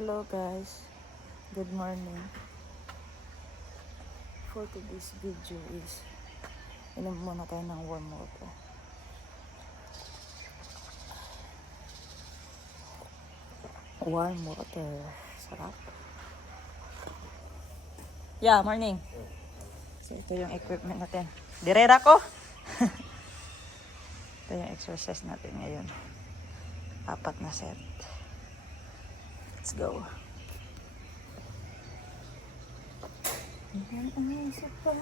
Hello guys, good morning. For today's video is inom muna tayo ng warm water. Warm water, sarap. Yeah, morning. So ito yung equipment natin. Direra ko. Ito yung exercise natin ngayon. 4 na set. Let's go. Yan ang isa pa.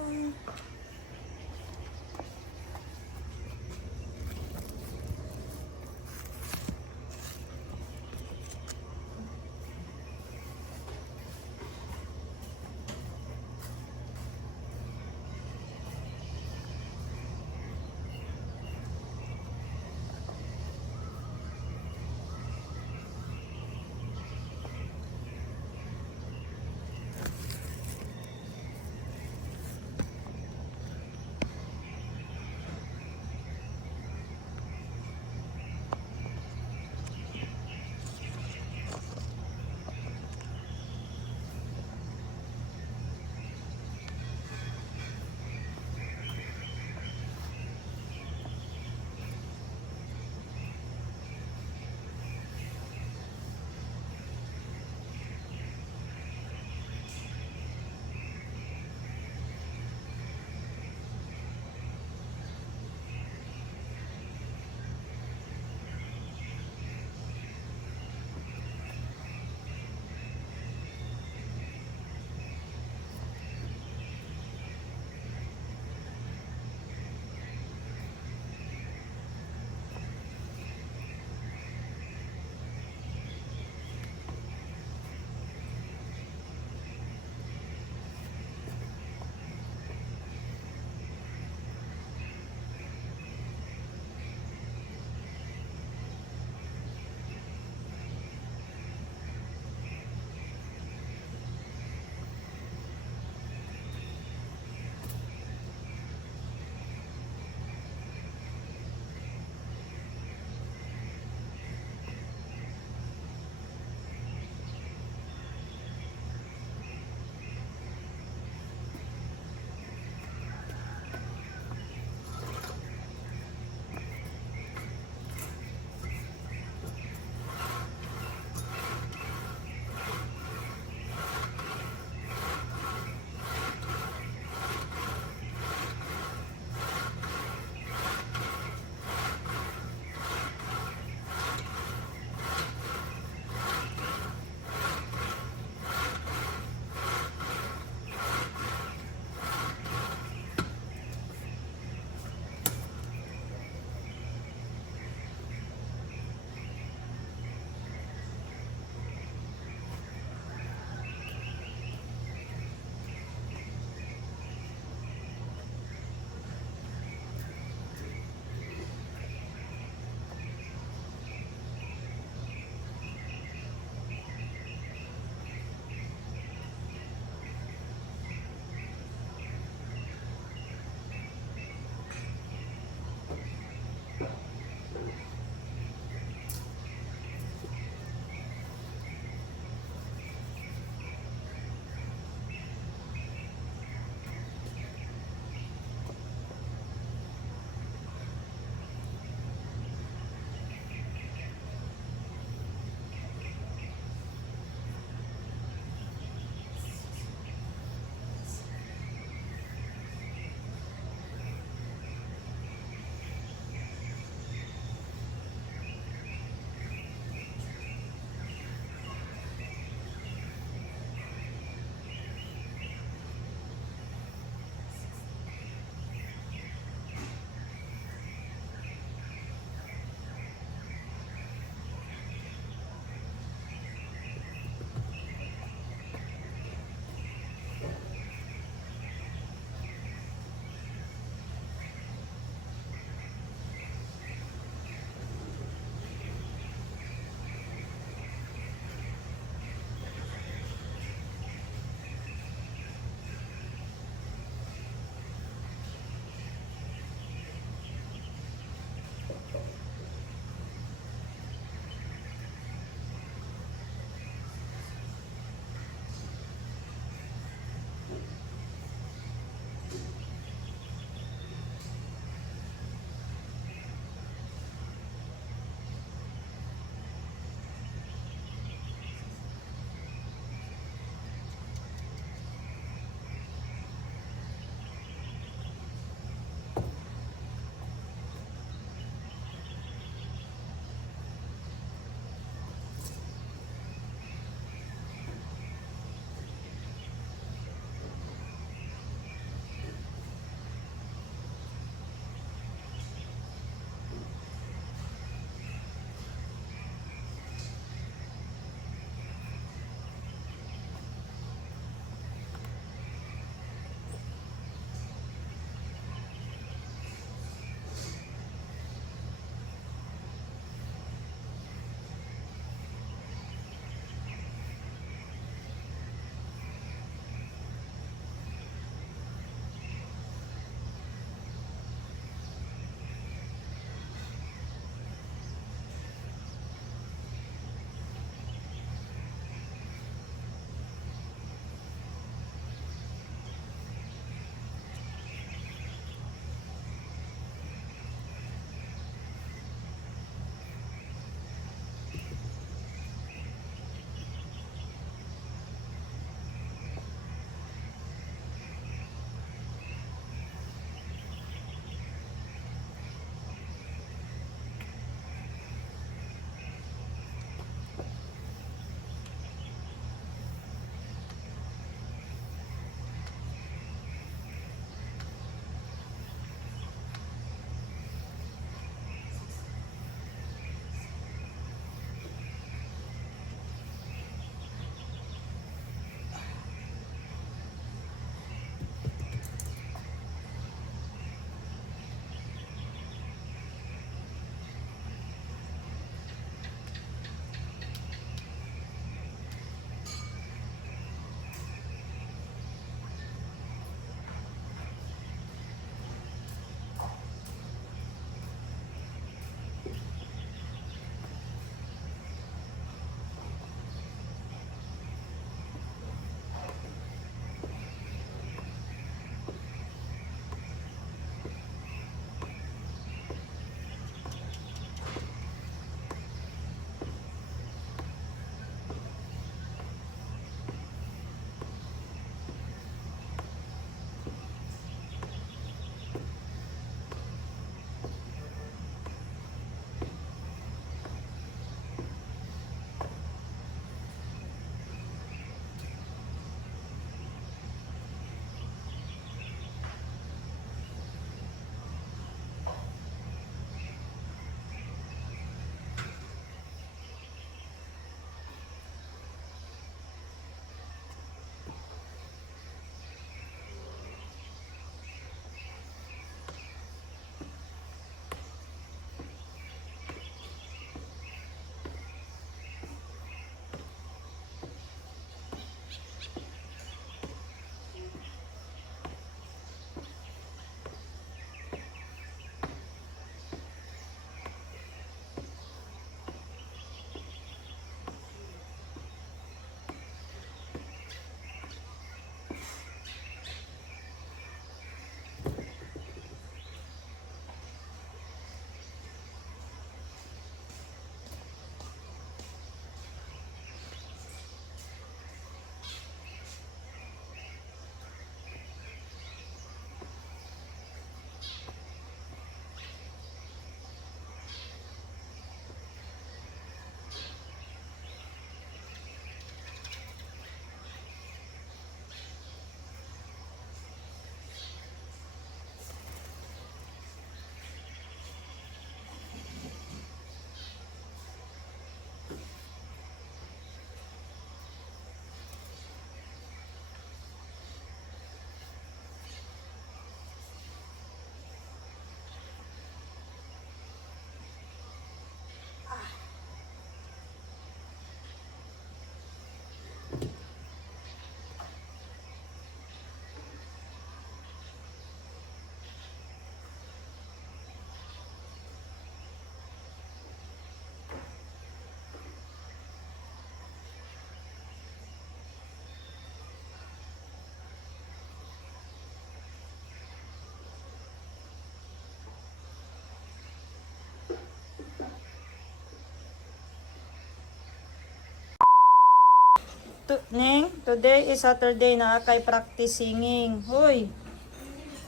Ning, today is Saturday na kay practice singing. Hoy,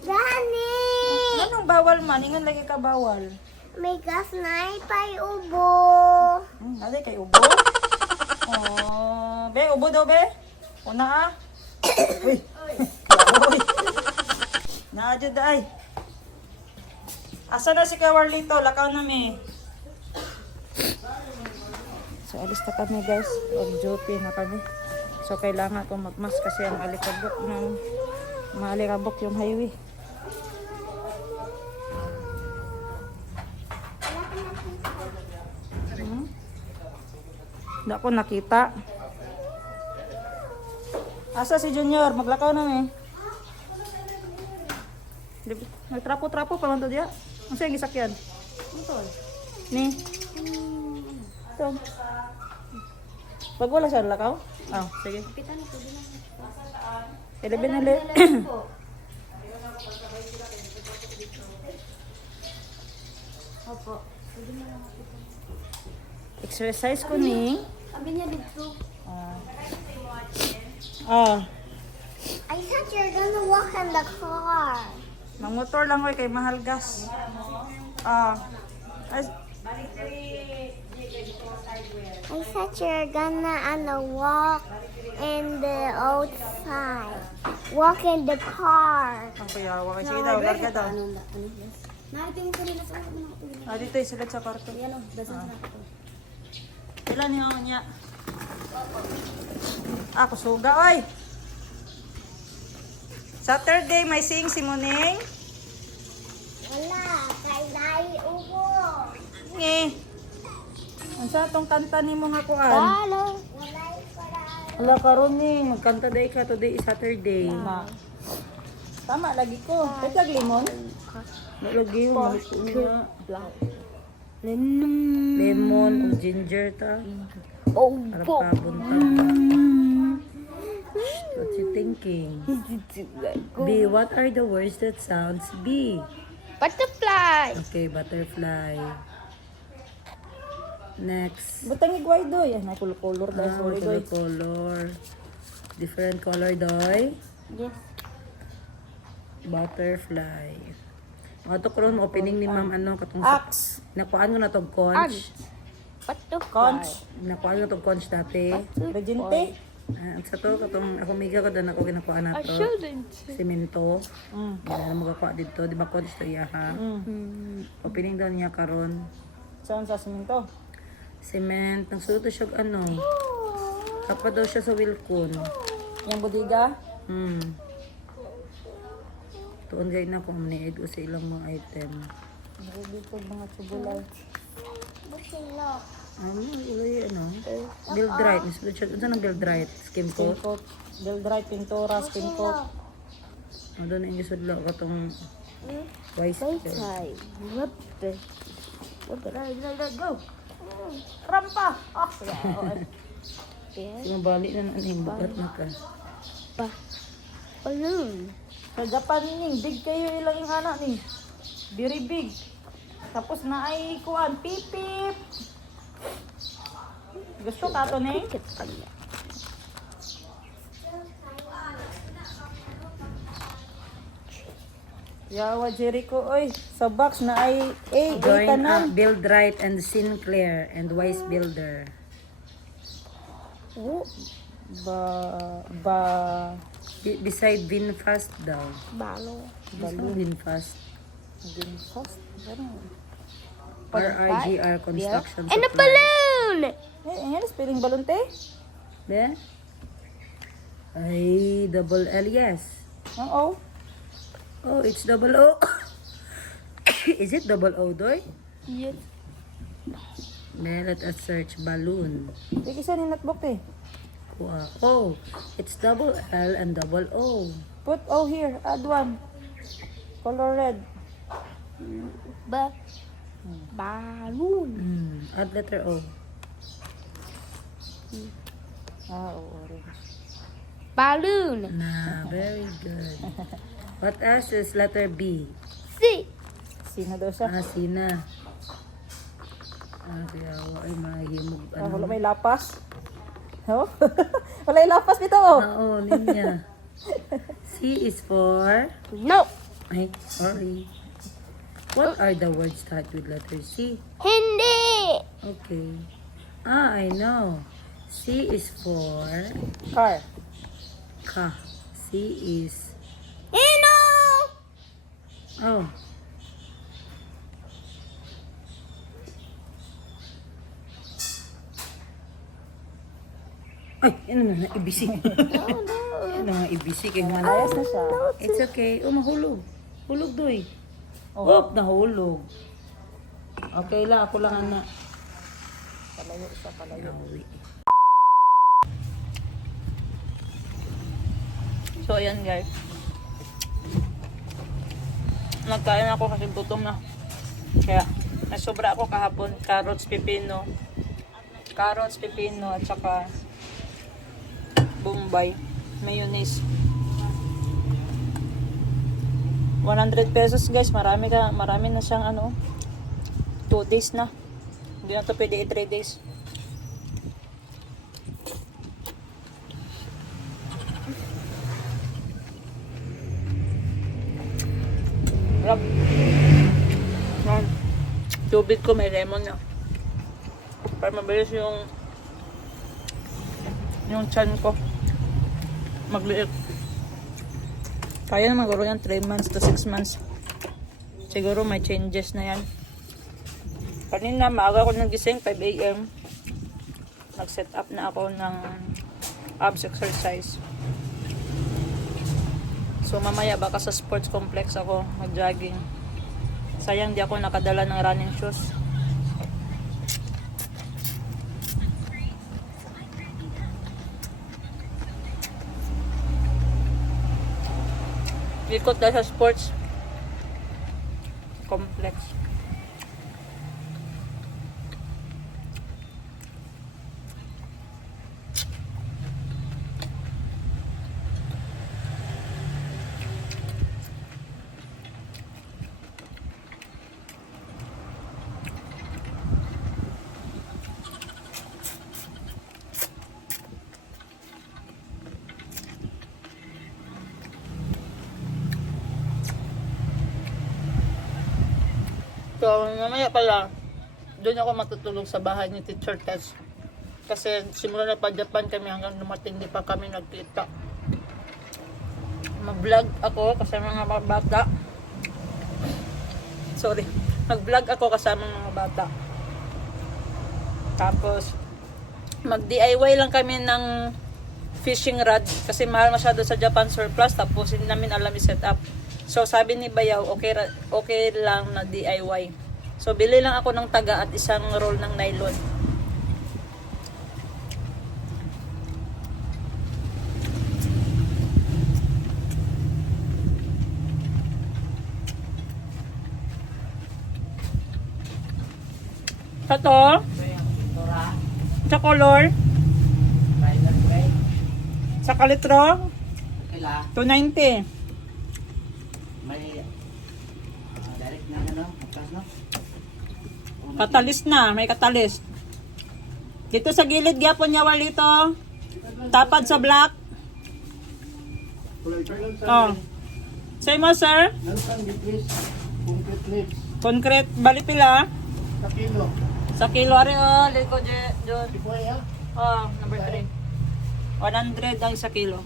Gani! anong bawal man? Ingon lagi ka bawal. May gas na ipay ubo. Alay kay ubo. Oh, be, ubo daw be. Una ah. Uy. Uy. Naadyo day. Asa na si Kawarlito? Lakaw na mi. So, alis na kami guys. On duty na kami. So, kailangan kong magmas kasi ang alikabok ng maalikabok yung highway. Hindi ako nakita. Asa si Junior? Maglakaw na mi. Nagtrapo-trapo pa man to diya. Ano sa'yo yung gisakyan? Ni? Ito. Pag wala siya lakaw? Ah, sige. 11 na ulit. Opo. Exercise ko ni. Sabi niya dito. I thought you're gonna walk in the car. Motor lang ko kay mahal gas. Ay, I thought you're gonna walk in the outside. Walk in the car. ang kuyawa kay sige daw, larga daw. Nakatingin ko rin sa mga Ah, dito sila sa kwarto. Yan o, dasal na ako. Ilan yung niya? Ako suga, oy! Saturday, may sing si Muning. Wala, kay Dai Ubo. Nge. Ang sa tong kanta ni mo nga kuan. Halo. Wala para. Wala karon ni, magkanta day ka today is Saturday. Na. Tama lagi ko. Pagkag limon. Lagi mo lemon o ginger ta. Oh, Para po. pabuntag. What you thinking? B, what are the words that sounds B? Butterfly. Okay, butterfly. Next. Butang igway doy. Yan, color dahil color. Different color doy. Yes. Butterfly. Mga to karon opening ni ma'am ano katong Axe. nakuan ko na tog conch. Butterfly. Conch. Nakuan ko tog conch dati. Regente. Sa to katong ako miga ko dan ako ginakuan na to. Semento. Wala na magakuha dito, di ba conch to iya ha. Opening daw niya karon. Saan sa semento? Cement. Nang sulod siya ano. Kapag daw siya sa Wilcon. Yung bodega? Tuon gay na kung maniid ko sa ilang mga item. Dito mga tsubulay. Busilo. Ano, ilay ano? Build right. Misulod siya. Saan ang build right? Skim coat? Build right, pintura, skim coat. Ano doon yung isudlo ko itong wise. Bye. What the? Go! Rampa! Ah! Yes. Sumabali na yung bugat na ka. Balloon. Sa Japan ning big kayo ilang yung anak ni. Very big. Tapos na ay kuan pipip. Gusto ka to ning? Yawa Jericho oy, sa box na ay Join tanan. Build Right and Sinclair and Wise Builder. Oh. Ba Beside Vinfast daw. Balo. Balo Vinfast. din fast. RRGR Construction And a Supply. balloon. Yan spelling balloon te. Be? Ay, double L, yes. Oo. Oh, it's double O. Is it double O, Doy? Yes. Be, let us search balloon. Sige sa ni notebook te. Wow. Oh, it's double L and double O. Put O here, add one. Color red. Balloon. Add letter O. Orange. Balloon. Nah, very good. What else is letter B? C. Sino daw siya? Sina. Kaya ay mahimog. Wala may lapas. Oh? Wala ilapas bito. Oo, linya. C is for... No. Ay, sorry. What are the words start with letter C? Hindi. Okay. I know. C is for... Car. Ka. C is... Ino. Oh. Ay, ano na, ibisik. Ano nga, ibisik. Ay, Ayos na siya. It's okay. Oh, mahulog. Hulog doy. Oh. Oh, nahulog. Okay lang, ako lang na. Palayo siya, palayo. Nawi. So, ayan guys. Nagkain ako kasi gutom na. Kaya, nasobra ako kahapon. Carrots, pipino. Carrots, pipino, at saka Bombay. Mayonnaise. 100 pesos guys. Marami na siyang ano. 2 days na. Hindi na to pwede 3 days. Sarap. Yan. Tubig ko may lemon na. Para mabilis yung tiyan ko magliit. Kaya naman siguro yan 3 months to 6 months. Siguro may changes na yan. Kanina maaga ako nagising 5 AM. Nag-set up na ako ng abs exercise. So mamaya baka sa sports complex ako mag-jogging. Sayang di ako nakadala ng running shoes. Ikot tayo sa sports complex. So, mamaya pala, doon ako matutulog sa bahay ni Teacher Tess. Kasi simula na pa Japan kami hanggang dumating, di pa kami nagkita. Mag-vlog ako kasama mga bata. Sorry. Mag-vlog ako kasama mga bata. Tapos, mag-DIY lang kami ng fishing rod. Kasi mahal masyado sa Japan surplus. Tapos, hindi namin alam i-set up. So, sabi ni Bayaw, okay lang na DIY. So, bili lang ako ng taga at isang roll ng nylon. Ito? Sa color? Sa kalitro? 290. Katalis na, may katalis. Dito sa gilid gyapon niya walito. Tapad sa black. Oh. Say mo sir? Concrete bali pila? Sa kilo ari oh, liko John. Oh, number 3. 100 ang sa kilo.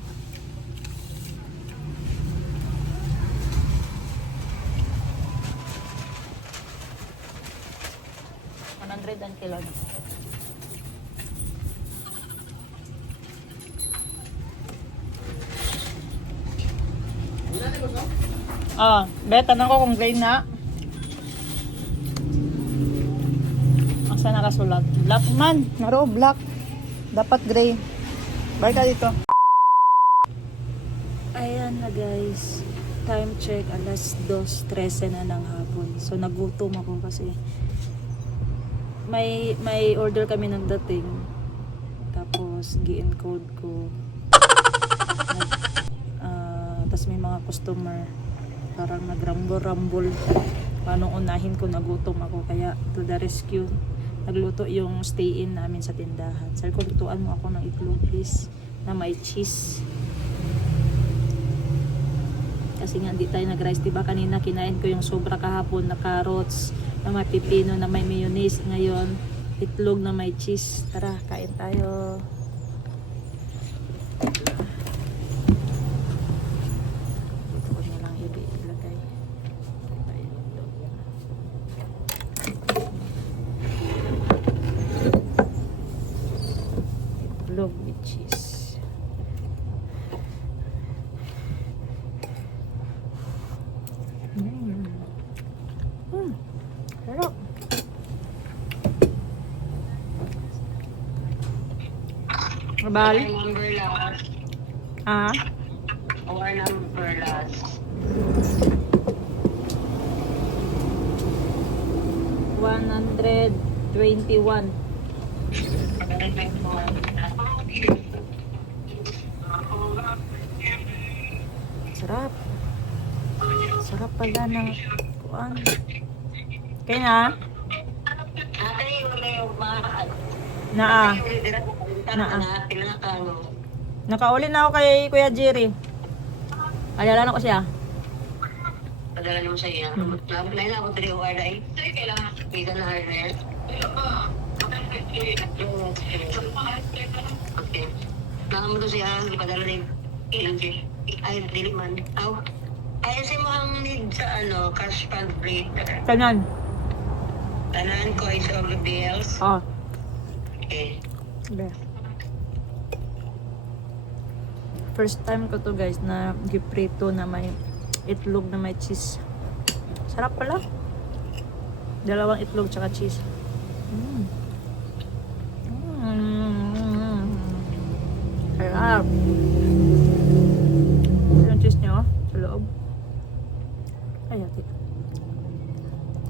Ang kilo. Betan ako kung gray na. Asa nakasulat? Black man. Naro, black. Dapat gray. Balik ka dito. Ayan na guys. Time check. Alas 2:13 na ng hapon. So nagutom ako kasi may order kami ng dating. Tapos gi-encode ko. Tapos may mga customer parang nagrambol-rambol. Paano unahin ko, nagutom ako. Kaya to the rescue. nagluto yung stay-in namin sa tindahan. Sabi ko, lutuan mo ako ng itlog please na may cheese. Kasi nga hindi tayo nag-rice, diba? Kanina kinain ko yung sobra kahapon na carrots, na may pipino, na may mayonnaise. Ngayon, itlog na may cheese. Tara, kain tayo. Ito ko na lang ilagay. Itlog with cheese. Sarap. Mabali? Number last. Ah? Our number last. 121. Sarap. Sarap pala ng kuan. Kaya na? Ate, wala yung mga... Naa. Naa. Pinakano. Nakauli na ako kay Kuya Jerry. Ayalan ako siya. Padala naman sa iya. Napunay na ako 3 hour na eh. Kailangan. Kita na hardware. Okay. Nakam to siya. Ipadala na yung ay, dili man. Aw. Ayun si mo ang need sa cash fund break. Tanan. Tanan ko is all the bills. Oh. Okay. Be. First time ko to guys na giprito na may itlog na may cheese. Sarap pala. 2 itlog tsaka cheese. Sarap. Yung cheese niya sa loob. Ay, ate.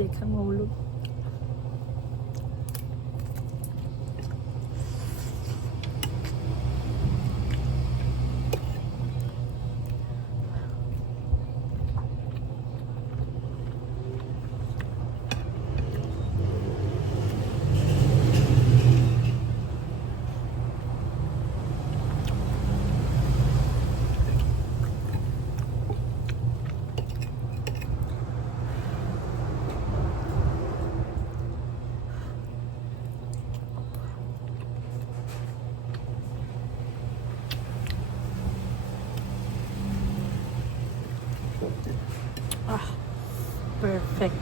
Teka, mahulog. Ah, perfect.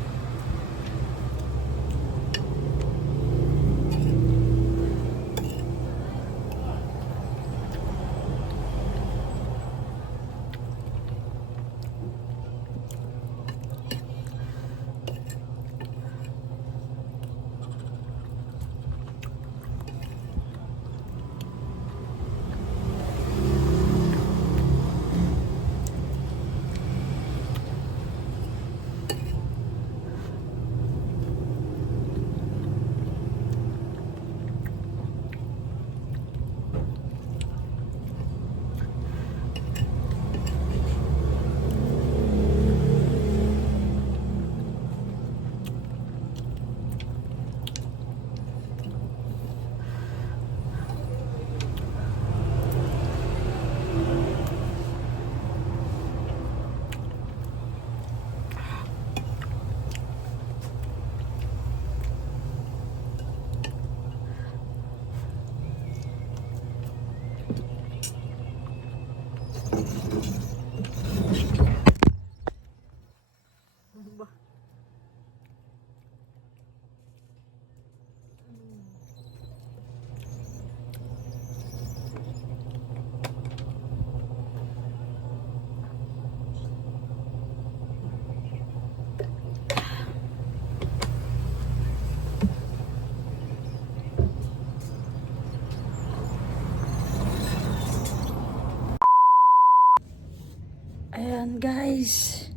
Ayan guys,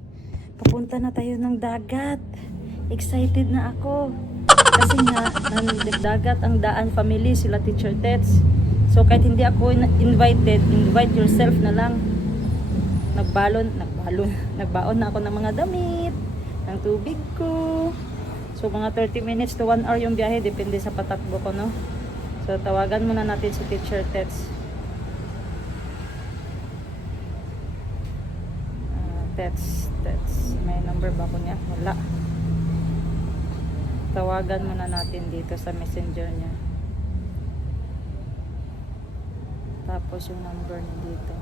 papunta na tayo ng dagat. Excited na ako. Kasi nga, dagat ang Daan family, sila Teacher Tets. So kahit hindi ako invited, invite yourself na lang. Nagbaon na ako ng mga damit, ng tubig ko. So mga 30 minutes to 1 hour yung biyahe, depende sa patakbo ko, no? So tawagan muna natin si Teacher Tets. Tets, may number ba ko niya? Wala. Tawagan muna natin dito sa messenger niya. Tapos yung number niya dito.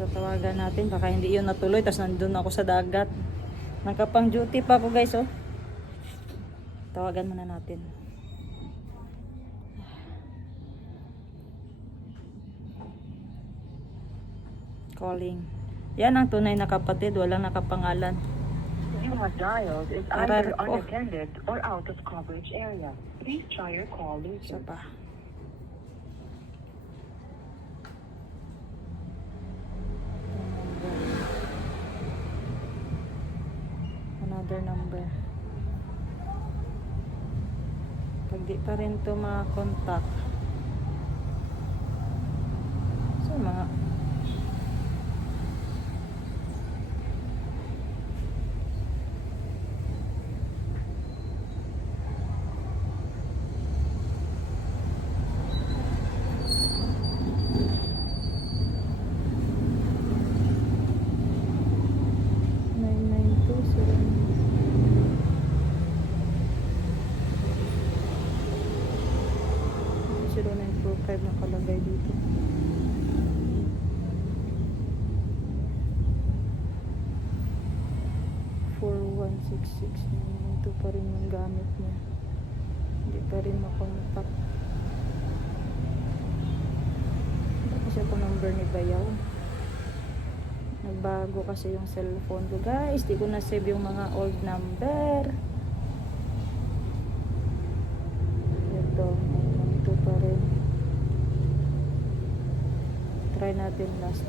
So tawagan natin, baka hindi yun natuloy, tapos nandun ako sa dagat. Nagkapang duty pa ako guys, oh. Tawagan muna natin. Calling. Yan ang tunay na kapatid, walang nakapangalan. You have dialed is Arar either ko. unattended or out of coverage area. Please try your call Isa later. pa. Another number. Pag di pa rin to ma-contact. So mga nakalagay dito. 4166. Ito pa rin yung gamit niya. Hindi pa rin makontak. Hindi kasi ito number ni Bayaw. Nagbago kasi yung cellphone ko. Guys, di ko na-save yung mga old number. Ito pa rin. Try natin last.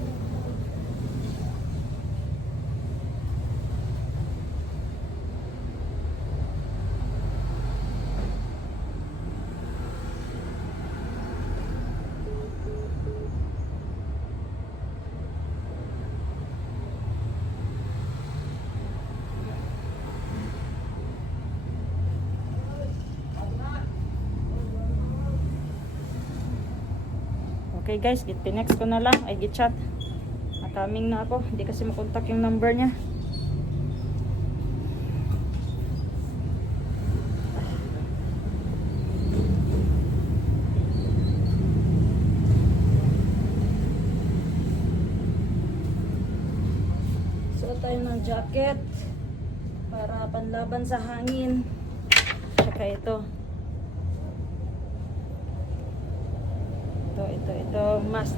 Okay guys, next ko na lang ay gichat. Nakaming na ako, hindi kasi makontak yung number niya. Suot tayo ng jacket para panlaban sa hangin. Saka ito. Ito, must.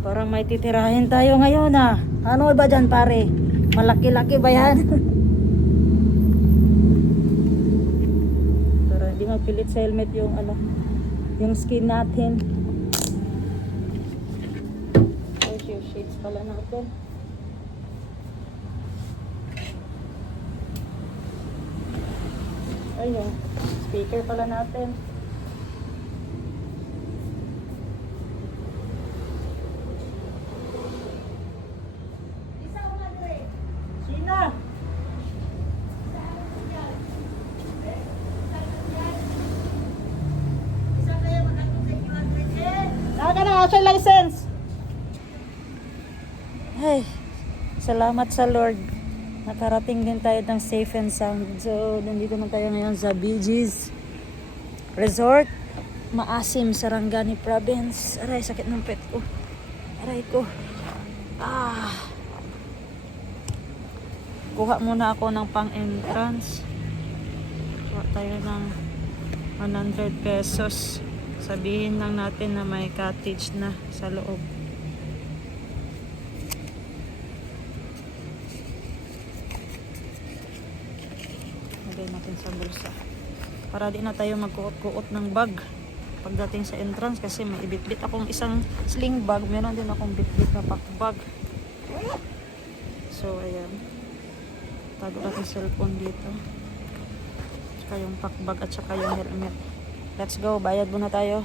Parang may titirahin tayo ngayon ah. Ano ba dyan pare? Malaki-laki ba yan? Para hindi magpilit sa helmet yung ano, yung skin natin. There's your shades pala natin. Ayun, speaker pala natin. Sino? Naka na, actual license. Ay, salamat sa Lord. Nakarating din tayo ng safe and sound. So, nandito na tayo ngayon sa Bee Gees Resort. Maasim, Sarangani Province. Aray, sakit ng pet ko. Aray ko. Kuha muna ako ng pang-entrance. Kuha tayo ng 100 pesos. Sabihin lang natin na may cottage na sa loob. Natin sa bulsa para di na tayo magkuot-kuot ng bag pagdating sa entrance kasi may ibitbit akong isang sling bag, meron din akong bitbit na pack bag. So ayan, Tago natin cellphone dito. Tsaka yung packbag at saka yung helmet. Let's go, bayad muna tayo.